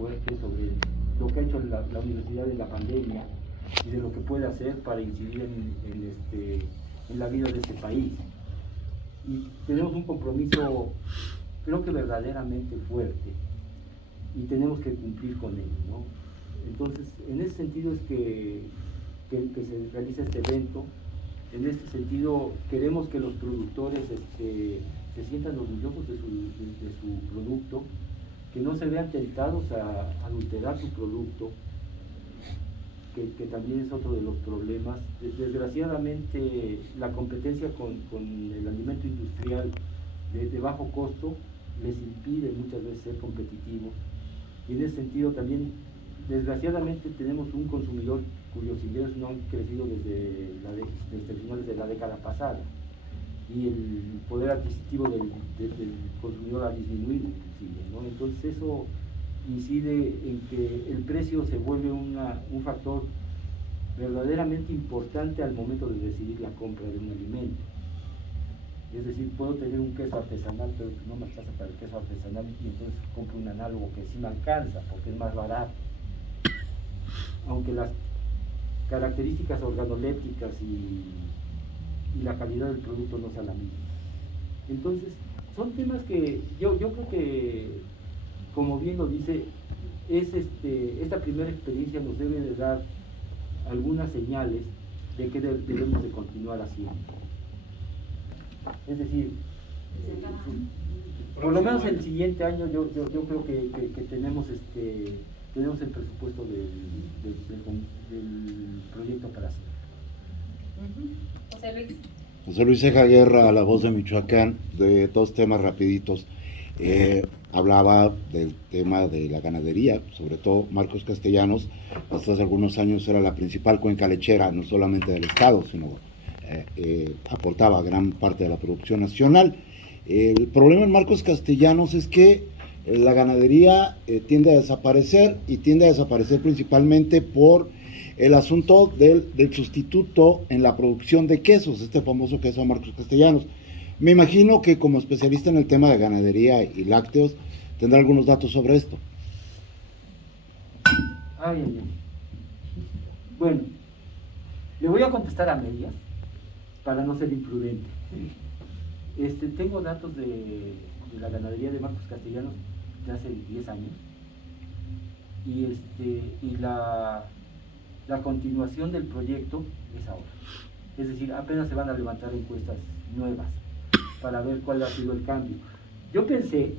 fuerte sobre lo que ha hecho la universidad en la pandemia y de lo que puede hacer para incidir en la vida de este país. Y tenemos un compromiso, creo que verdaderamente fuerte, y tenemos que cumplir con él, ¿no? Entonces, en ese sentido es que se realiza este evento. En este sentido, queremos que los productores se sientan orgullosos de su producto, que no se vean tentados a adulterar su producto, que también es otro de los problemas. Desgraciadamente, la competencia con el alimento industrial de bajo costo les impide muchas veces ser competitivos. Y en ese sentido también, desgraciadamente, tenemos un consumidor cuyos ingresos no han crecido desde finales de la década pasada, y el poder adquisitivo del consumidor ha disminuido inclusive, ¿no? Entonces eso incide en que el precio se vuelve un factor verdaderamente importante al momento de decidir la compra de un alimento. Es decir, puedo tener un queso artesanal, pero no me alcanza para el queso artesanal, y entonces compro un análogo que sí me alcanza porque es más barato, aunque las características organolépticas y la calidad del producto no sea la misma. Entonces, son temas que yo creo que, como bien lo dice, esta primera experiencia nos debe de dar algunas señales de que debemos de continuar haciendo. Es decir, por lo menos el siguiente año yo creo que tenemos el presupuesto del proyecto para hacer. José Luis. José Luis Ceja Guerra, La Voz de Michoacán. De dos temas rapiditos. Hablaba del tema de la ganadería, sobre todo Marcos Castellanos, hasta hace algunos años era la principal cuenca lechera, no solamente del estado, sino aportaba gran parte de la producción nacional. El problema en Marcos Castellanos es que la ganadería tiende a desaparecer, y tiende a desaparecer principalmente por el asunto del sustituto en la producción de quesos, este famoso queso Marcos Castellanos. Me imagino que como especialista en el tema de ganadería y lácteos tendrá algunos datos sobre esto. Bueno, le voy a contestar a medias para no ser imprudente. Tengo datos de la ganadería de Marcos Castellanos de hace 10 años, y la continuación del proyecto es ahora. Es decir, apenas se van a levantar encuestas nuevas para ver cuál ha sido el cambio. Yo pensé,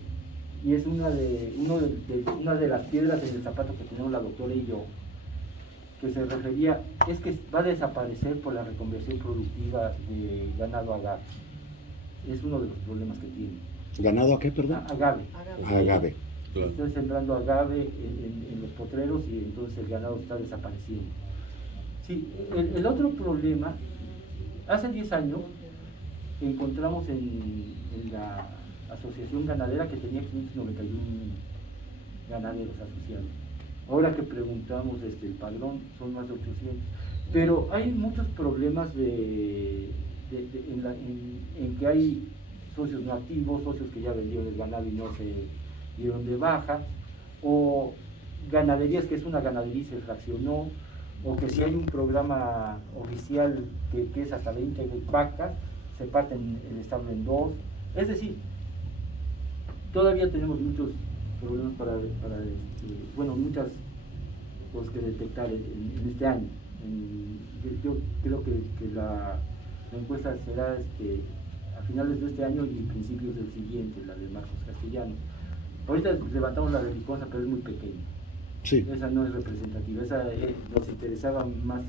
y es una de las piedras en el zapato que tenemos la doctora y yo, que se refería, es que va a desaparecer por la reconversión productiva de ganado agave. Es uno de los problemas que tiene. ¿Ganado a qué, perdón? Agave. Agave. Claro. Estoy sembrando agave en los potreros, y entonces el ganado está desapareciendo. Sí, el otro problema, hace 10 años encontramos en la asociación ganadera que tenía 591 ganaderos asociados. Ahora que preguntamos el padrón, son más de 800. Pero hay muchos problemas en que hay socios no activos, socios que ya vendieron el ganado y no se dieron de baja, o ganaderías que es una ganadería y se fraccionó, o que si hay un programa oficial que es hasta 20 vacas, se parten el establo en dos. Es decir, todavía tenemos muchos problemas muchas cosas que detectar en este año. Yo creo que la encuesta será a finales de este año y principios del siguiente, la de Marcos Castellanos. Ahorita levantamos la de Liconza, pero es muy pequeña. Sí. Esa no es representativa. Esa nos interesaba más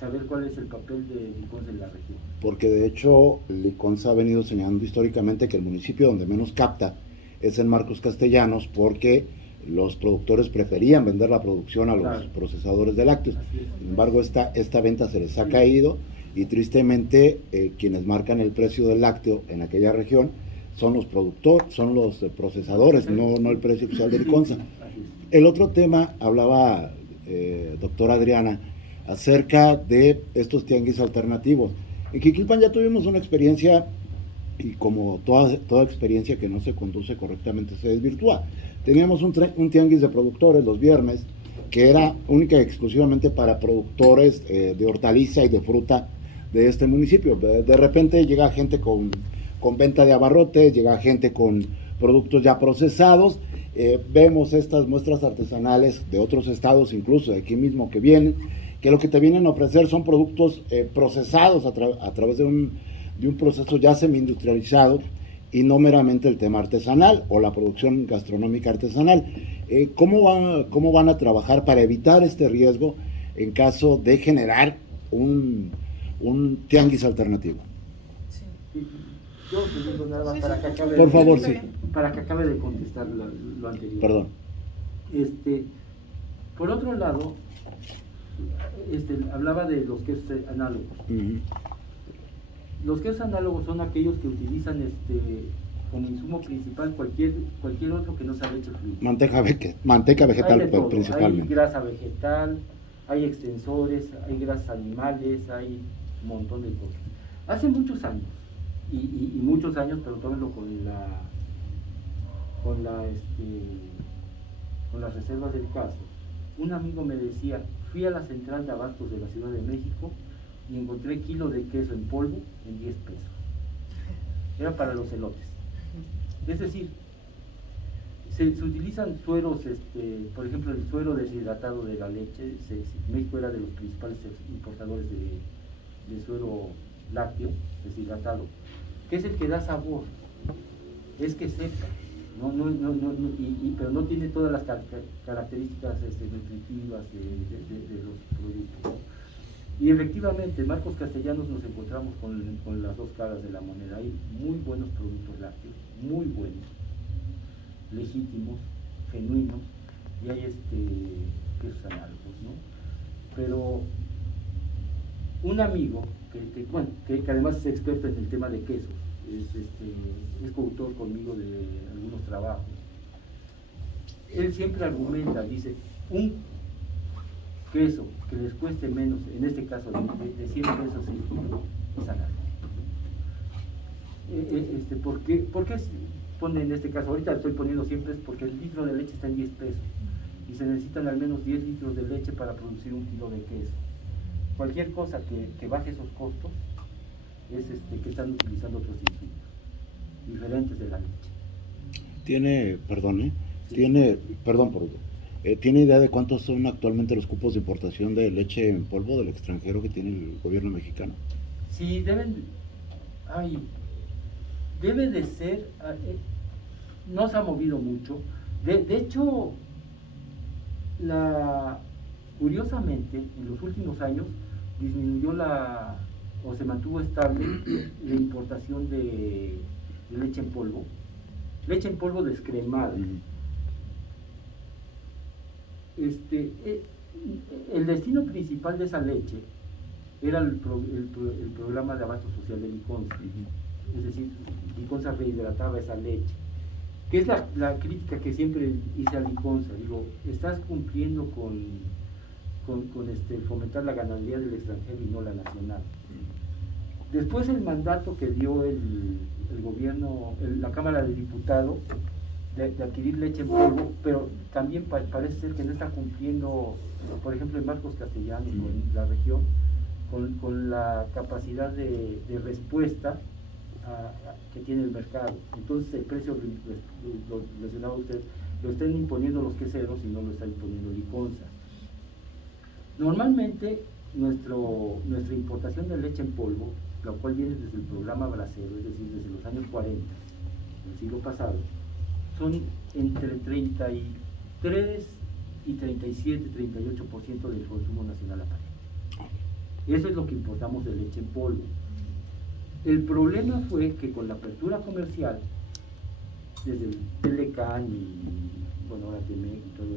saber cuál es el papel de Liconza en la región. Porque de hecho Liconza ha venido señalando históricamente que el municipio donde menos capta es en Marcos Castellanos, porque los productores preferían vender la producción a los procesadores de lácteos. Sin embargo, esta venta se les ha caído, y tristemente quienes marcan el precio del lácteo en aquella región son los productores, son los procesadores, no el precio oficial de Liconza. El otro tema, hablaba doctora Adriana, acerca de estos tianguis alternativos. En Jiquilpan ya tuvimos una experiencia, y como toda experiencia que no se conduce correctamente se desvirtúa, teníamos un tianguis de productores los viernes, que era única y exclusivamente para productores de hortaliza y de fruta de este municipio. De repente llega gente con venta de abarrotes, llega gente con productos ya procesados. Vemos estas muestras artesanales de otros estados, incluso de aquí mismo, que vienen, que lo que te vienen a ofrecer son productos procesados a través de un proceso ya semi-industrializado, y no meramente el tema artesanal o la producción gastronómica artesanal. ¿Cómo van a trabajar para evitar este riesgo en caso de generar un tianguis alternativo? Sí. Yo te digo nada más para que acabe, por favor, sí. Para que acabe de contestar lo anterior. Perdón. Por otro lado, hablaba de los quesos análogos. Uh-huh. Los quesos análogos son aquellos que utilizan como insumo principal cualquier otro que no sea leche fluida. Manteca vegetal principalmente. Hay grasa vegetal, hay extensores, hay grasas animales, hay un montón de cosas. Hace muchos años, y muchos años, pero tómenlo con las reservas del caso, un amigo me decía, fui a la central de abastos de la Ciudad de México y encontré kilo de queso en polvo en 10 pesos. Era para los elotes. Es decir, se utilizan sueros, por ejemplo, el suero deshidratado de la leche. México era de los principales importadores de suero lácteo deshidratado, que es el que da sabor, es que sepa, pero no tiene todas las características nutritivas de los productos. Y efectivamente, en Marcos Castellanos nos encontramos con las dos caras de la moneda. Hay muy buenos productos lácteos, muy buenos, legítimos, genuinos, y hay quesos análogos, ¿no? Pero un amigo que además es experto en el tema de quesos, es coautor conmigo de algunos trabajos. Él siempre argumenta, dice, un queso que les cueste menos, en este caso de 100 pesos el kilo, es análogo. ¿Por qué pone en este caso? Ahorita estoy poniendo 100 pesos porque el litro de leche está en 10 pesos y se necesitan al menos 10 litros de leche para producir un kilo de queso. Cualquier cosa que baje esos costos es que están utilizando otros insumos diferentes de la leche. ¿Tiene idea de cuántos son actualmente los cupos de importación de leche en polvo del extranjero que tiene el gobierno mexicano? Sí, debe de ser, no se ha movido mucho. De hecho, curiosamente, en los últimos años disminuyó o se mantuvo estable la importación de leche en polvo descremada. El destino principal de esa leche era el programa de abasto social de Liconza. Es decir, Liconza rehidrataba esa leche, que es la crítica que siempre hice a Liconza. Digo, estás cumpliendo con fomentar la ganadería del extranjero y no la nacional. Después el mandato que dio el gobierno, la Cámara de Diputados, de adquirir leche en polvo, pero también parece ser que no está cumpliendo, por ejemplo, en Marcos Castellanos o en la región, con la capacidad de respuesta que tiene el mercado. Entonces el precio, lo mencionaba usted, lo están imponiendo los queseros y no lo está imponiendo Liconza. Normalmente nuestra importación de leche en polvo, la cual viene desde el programa Bracero, es decir, desde los años 40 del siglo pasado, son entre 33 y 37, 38% del consumo nacional aparente. Eso es lo que importamos de leche en polvo. El problema fue que con la apertura comercial, desde el Telecán y ahora Temec y todo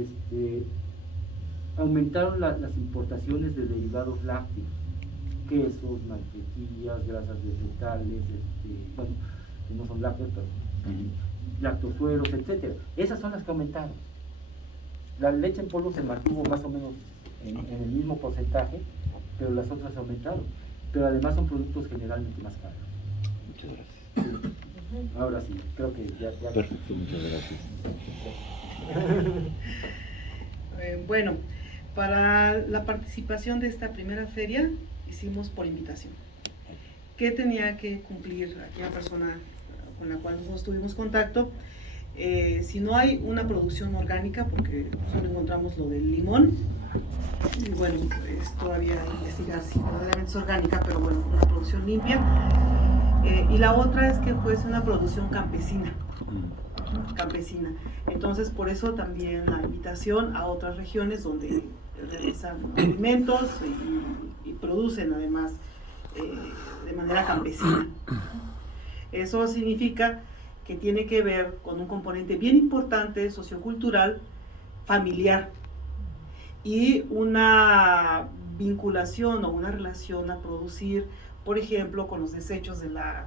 eso, aumentaron las importaciones de derivados lácteos, quesos, mantequillas, grasas vegetales, que no son lácteos, pero lactosueros, etcétera. Esas son las que aumentaron. La leche en polvo se mantuvo más o menos en el mismo porcentaje, pero las otras aumentaron. Pero además son productos generalmente más caros. Muchas gracias. Ahora sí, creo que ya. Perfecto, muchas gracias. Bueno, para la participación de esta primera feria hicimos por invitación. ¿Qué tenía que cumplir aquella persona con la cual nosotros tuvimos contacto? Si no hay una producción orgánica, porque solo encontramos lo del limón, y bueno, es todavía investigar si verdaderamente es orgánica, pero bueno, una producción limpia. Y la otra es que fuese una producción campesina. Entonces, por eso también la invitación a otras regiones donde realizan alimentos y producen además de manera campesina. Eso significa que tiene que ver con un componente bien importante sociocultural, familiar, y una vinculación o una relación a producir, por ejemplo, con los desechos de las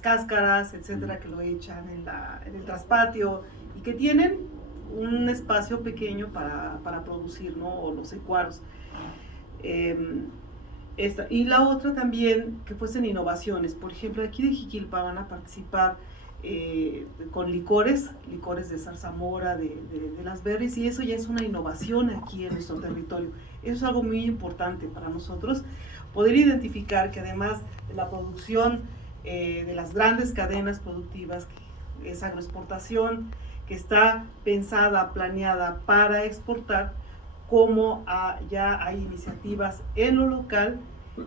cáscaras, etcétera, que lo echan en el traspatio y que tienen un espacio pequeño para producir, ¿no? O los secuaros. Y la otra también, que fuesen innovaciones. Por ejemplo, aquí de Jiquilpa van a participar con licores de zarzamora, de las berries, y eso ya es una innovación aquí en nuestro territorio. Eso es algo muy importante para nosotros, poder identificar que además de la producción de las grandes cadenas productivas, que es agroexportación, que está pensada, planeada para exportar, como ya hay iniciativas en lo local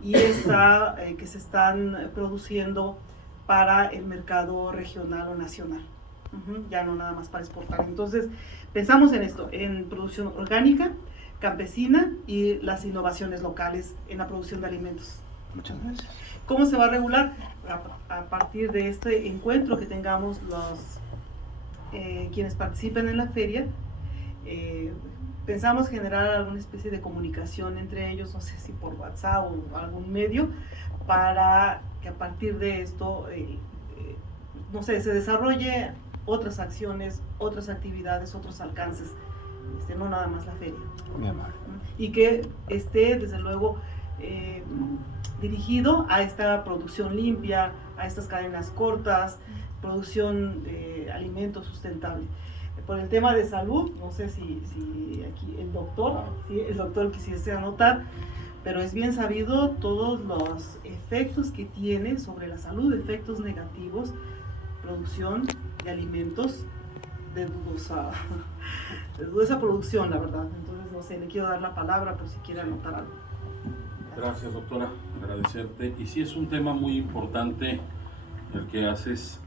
y que se están produciendo para el mercado regional o nacional, ya no nada más para exportar. Entonces, pensamos en esto, en producción orgánica, campesina y las innovaciones locales en la producción de alimentos. Muchas gracias. ¿Cómo se va a regular? A partir de este encuentro que tengamos quienes participen en la feria, pensamos generar alguna especie de comunicación entre ellos, no sé si por WhatsApp o algún medio, para que a partir de esto, no sé, se desarrolle otras acciones, otras actividades, otros alcances, no nada más la feria. Muy amable. Y que esté, desde luego, dirigido a esta producción limpia, a estas cadenas cortas, producción de alimentos sustentable. Por el tema de salud, no sé si aquí el doctor quisiese anotar, pero es bien sabido todos los efectos que tiene sobre la salud, efectos negativos, producción de alimentos de dudosa producción, la verdad. Entonces, no sé, le quiero dar la palabra por si quiere anotar algo. Gracias, doctora, agradecerte. Y sí, es un tema muy importante el que haces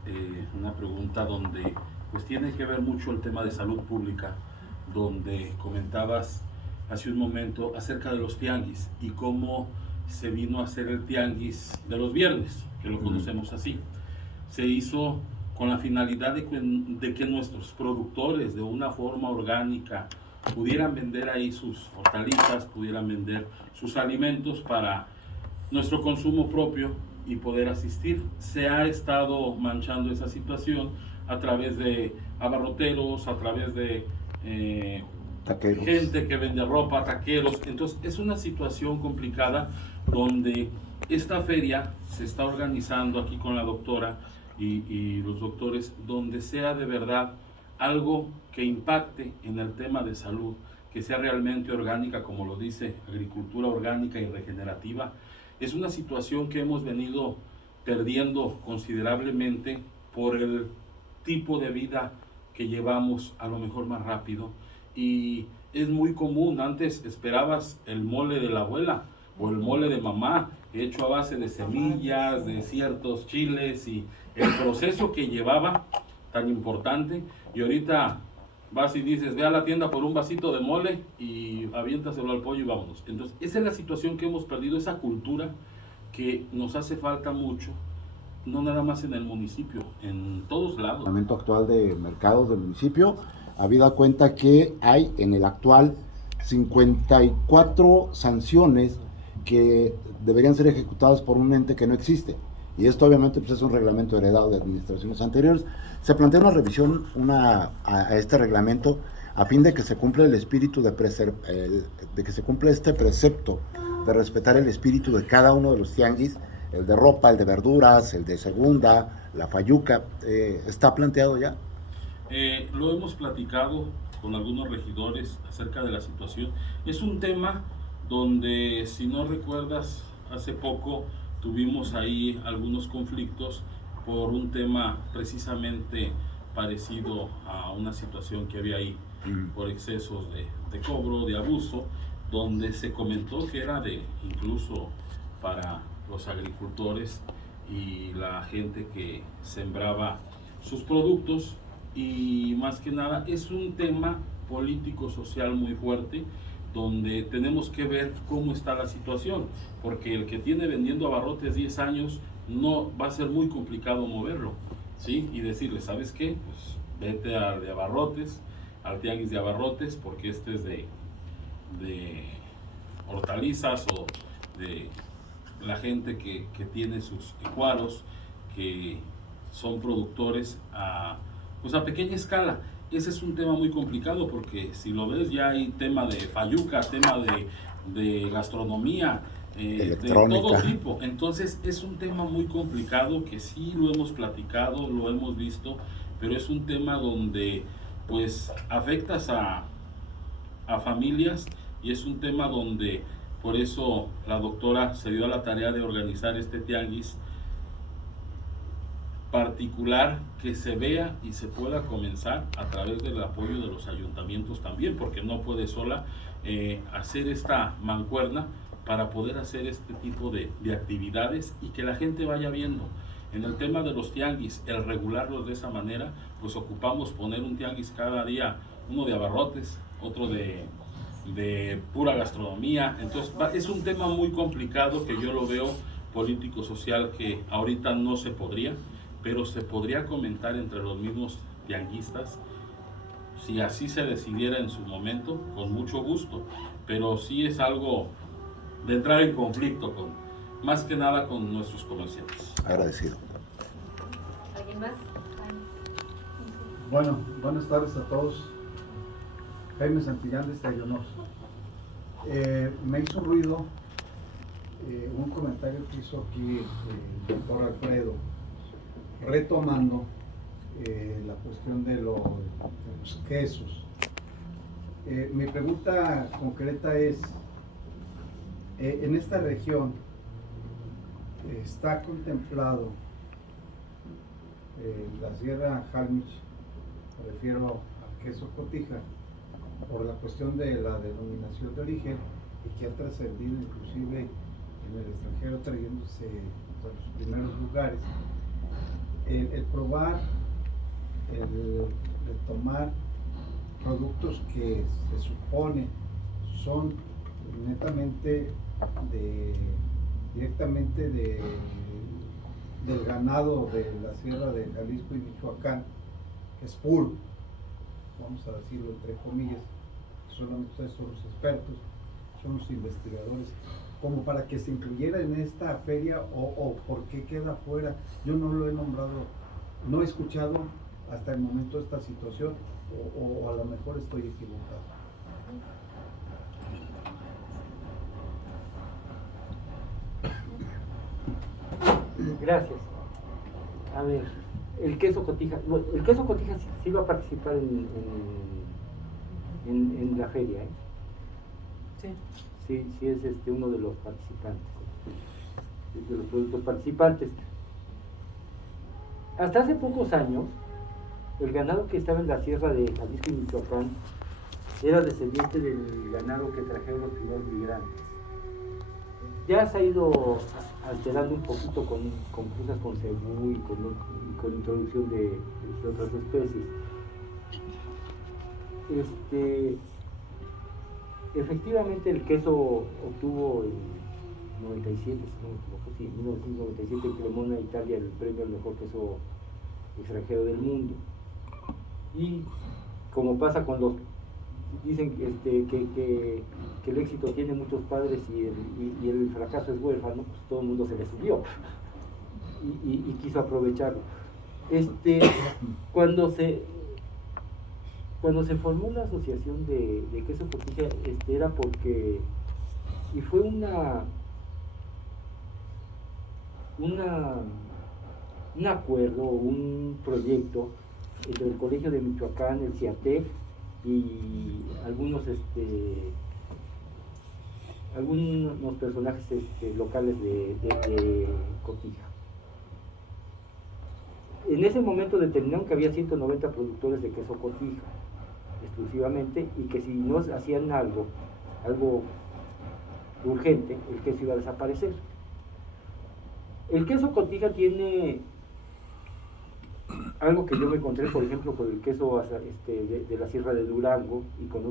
una pregunta donde pues tiene que ver mucho el tema de salud pública, donde comentabas hace un momento acerca de los tianguis y cómo se vino a hacer el tianguis de los viernes, que lo conocemos así. Se hizo con la finalidad de que nuestros productores de una forma orgánica pudieran vender ahí sus hortalizas, pudieran vender sus alimentos para nuestro consumo propio y poder asistir. Se ha estado manchando esa situación a través de abarroteros, a través de gente que vende ropa, taqueros. Entonces es una situación complicada donde esta feria se está organizando aquí con la doctora y los doctores, donde sea de verdad algo que impacte en el tema de salud, que sea realmente orgánica, como lo dice, agricultura orgánica y regenerativa. Es una situación que hemos venido perdiendo considerablemente por el tipo de vida que llevamos, a lo mejor más rápido, y es muy común. Antes esperabas el mole de la abuela o el mole de mamá hecho a base de semillas, de ciertos chiles, y el proceso que llevaba tan importante, y ahorita vas y dices, ve a la tienda por un vasito de mole y aviéntaselo al pollo y vámonos. Entonces esa es la situación que hemos perdido, esa cultura que nos hace falta mucho, no nada más en el municipio, en todos lados. El reglamento actual de mercados del municipio, habida cuenta que hay en el actual 54 sanciones que deberían ser ejecutadas por un ente que no existe. Y esto obviamente pues, es un reglamento heredado de administraciones anteriores. Se plantea una revisión a este reglamento a fin de que se cumpla el espíritu de que se cumpla este precepto de respetar el espíritu de cada uno de los tianguis, el de ropa, el de verduras, el de segunda, la fayuca, ¿está planteado ya? Lo hemos platicado con algunos regidores acerca de la situación. Es un tema donde, si no recuerdas, hace poco tuvimos ahí algunos conflictos por un tema precisamente parecido a una situación que había ahí por excesos de cobro, de abuso, donde se comentó que era incluso para los agricultores y la gente que sembraba sus productos, y más que nada es un tema político social muy fuerte, donde tenemos que ver cómo está la situación, porque el que tiene vendiendo abarrotes 10 años no va a ser muy complicado moverlo, ¿sí? Y decirle, ¿sabes qué? Pues vete al de abarrotes, al tianguis de abarrotes, porque este es de hortalizas o de la gente que tiene sus cuaros, que son productores pues a pequeña escala. Ese es un tema muy complicado, porque si lo ves ya hay tema de fayuca, tema de gastronomía, de todo tipo. Entonces es un tema muy complicado que sí lo hemos platicado, lo hemos visto, pero es un tema donde pues afectas a familias, y es un tema donde por eso la doctora se dio a la tarea de organizar este tianguis particular, que se vea y se pueda comenzar a través del apoyo de los ayuntamientos también, porque no puede sola hacer esta mancuerna para poder hacer este tipo de actividades y que la gente vaya viendo. En el tema de los tianguis, el regularlos de esa manera, pues ocupamos poner un tianguis cada día, uno de abarrotes, otro de pura gastronomía. Entonces es un tema muy complicado, que yo lo veo político social, que ahorita no se podría, pero se podría comentar entre los mismos tianguistas, si así se decidiera en su momento, con mucho gusto, pero sí es algo de entrar en conflicto más que nada con nuestros comerciantes. Agradecido. ¿Alguien más? Bueno, buenas tardes a todos. Jaime Santillán de Estayonos. Me hizo ruido un comentario que hizo aquí el doctor Alfredo, retomando la cuestión de los quesos. Mi pregunta concreta es, en esta región está contemplado la Sierra Jalmich, me refiero al queso cotija, por la cuestión de la denominación de origen, y que ha trascendido inclusive en el extranjero, trayéndose a los primeros lugares. El probar, el tomar productos que se supone son netamente directamente del ganado de la Sierra de Jalisco y Michoacán, que es puro, vamos a decirlo entre comillas, solamente ustedes son los expertos, son los investigadores, como para que se incluyera en esta feria, o por qué queda fuera. Yo no lo he nombrado, no he escuchado hasta el momento esta situación, o a lo mejor estoy equivocado. Gracias. A ver, el queso cotija sí va a participar en la feria, ¿eh? Sí. Sí es uno de los participantes, de los productos participantes. Hasta hace pocos años, el ganado que estaba en la sierra de Jalisco y Michoacán era descendiente del ganado que trajeron los primeros migrantes. Ya se ha ido alterando un poquito con cruzas con cebú y con introducción de otras especies. Efectivamente, el queso obtuvo en 97, si no me equivoco, sí, en 1997 en Cremona, Italia, el premio al mejor queso extranjero del mundo. Y como pasa con los, dicen que el éxito tiene muchos padres y el fracaso es huérfano, pues todo el mundo se le subió y quiso aprovecharlo. Cuando se formó la asociación de queso cotija, era porque, y fue una un acuerdo, un proyecto entre el Colegio de Michoacán, el CIATEC y algunos personajes locales de Cotija. En ese momento determinaron que había 190 productores de queso Cotija exclusivamente, y que si no hacían algo urgente, el queso iba a desaparecer. El queso Cotija tiene algo que yo me encontré, por ejemplo, con el queso de la Sierra de Durango y con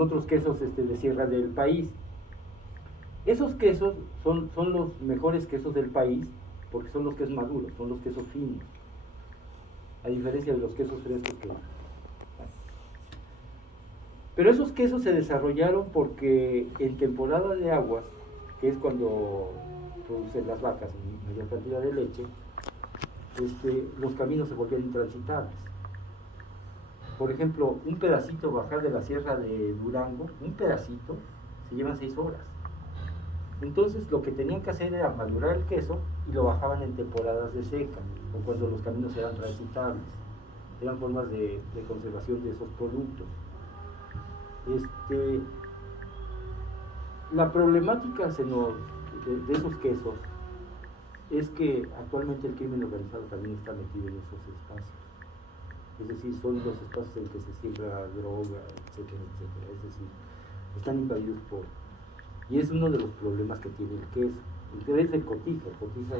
otros quesos de sierra del país. Esos quesos son los mejores quesos del país, porque son los quesos maduros, son los quesos finos, a diferencia de los quesos frescos que... Pero esos quesos se desarrollaron porque en temporada de aguas, que es cuando producen las vacas en mayor cantidad de leche, los caminos se volvían intransitables. Por ejemplo, un pedacito bajar de la Sierra de Durango, un pedacito, se llevan 6 horas. Entonces lo que tenían que hacer era madurar el queso y lo bajaban en temporadas de seca, o cuando los caminos eran transitables. Eran formas de conservación de esos productos. La problemática de esos quesos es que actualmente el crimen organizado también está metido en esos espacios. Es decir, son los espacios en que se siembra droga, etcétera, etcétera. Es decir, están invadidos por... Y es uno de los problemas que tiene el queso. El que es de Cotija. Cotija,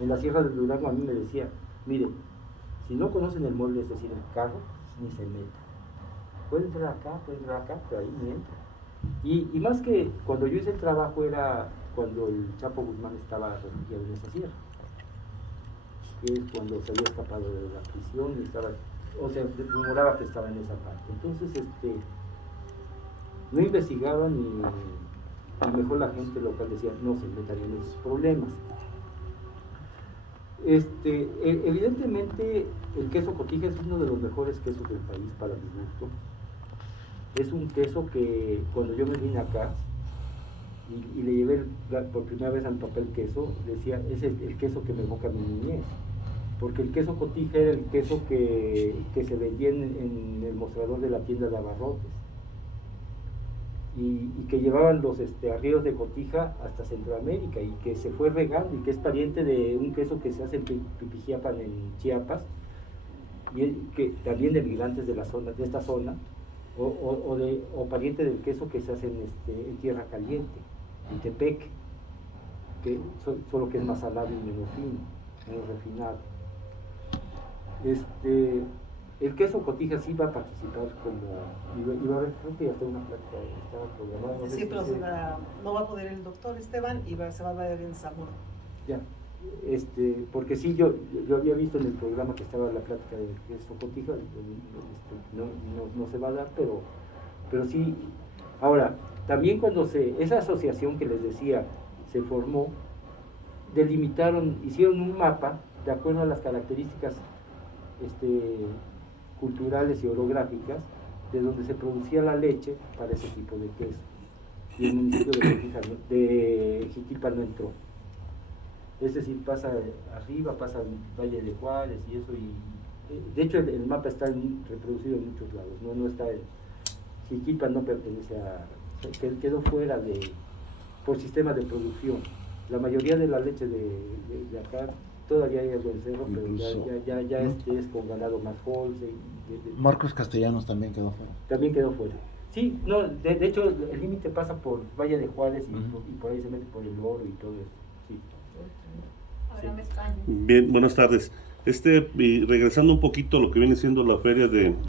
en la Sierra de Durango a mí me decía, miren, si no conocen el mueble, es decir, el carro, ni se meta. Puede entrar acá, pero ahí ni entra. Y más que cuando yo hice el trabajo era cuando el Chapo Guzmán estaba refugiado en esa sierra, que es cuando se había escapado de la prisión y estaba, se rumoraba que estaba en esa parte. Entonces, no investigaban y mejor la gente local decía, no se meterían en esos problemas. Evidentemente, el queso Cotija es uno de los mejores quesos del país para mi gusto. Es un queso que cuando yo me vine acá y le llevé por primera vez al papel queso, decía, es el queso que me evoca mi niñez, porque el queso Cotija era el queso que se vendía en el mostrador de la tienda de abarrotes y que llevaban los arrieros de Cotija hasta Centroamérica y que se fue regando y que es pariente de un queso que se hace en Pipijiapan, en Chiapas, y que también de migrantes de esta zona, o pariente del queso que se hace en Tierra Caliente, en Tepec, solo que es más salado y menos fino, menos refinado. El queso Cotija sí va a participar iba a haber, creo que ya está una plática, estaba programada. No sí, pero no va a poder el doctor Esteban y se va a ver en Zamora. Ya, porque sí, yo había visto en el programa que estaba la plática de queso Cotija, no se va a dar, pero sí. Ahora, también cuando esa asociación que les decía se formó, hicieron un mapa de acuerdo a las características culturales y orográficas de donde se producía la leche para ese tipo de queso. Y el municipio de Jiquilpan no entró. Es decir, pasa arriba, pasa Valle de Juárez y eso, y de hecho el mapa está reproducido en muchos lados, no está en Jiquilpan, no pertenece quedó fuera por sistema de producción. La mayoría de la leche de acá todavía hay algo en cerro, pero ya es con ganado más wholesale. Marcos Castellanos también quedó fuera. También quedó fuera. Sí, no, de hecho el límite pasa por Valle de Juárez y por ahí se mete por el Oro y todo eso. Sí. Ahora me extraño. Bien, buenas tardes. Y regresando un poquito a lo que viene siendo la feria de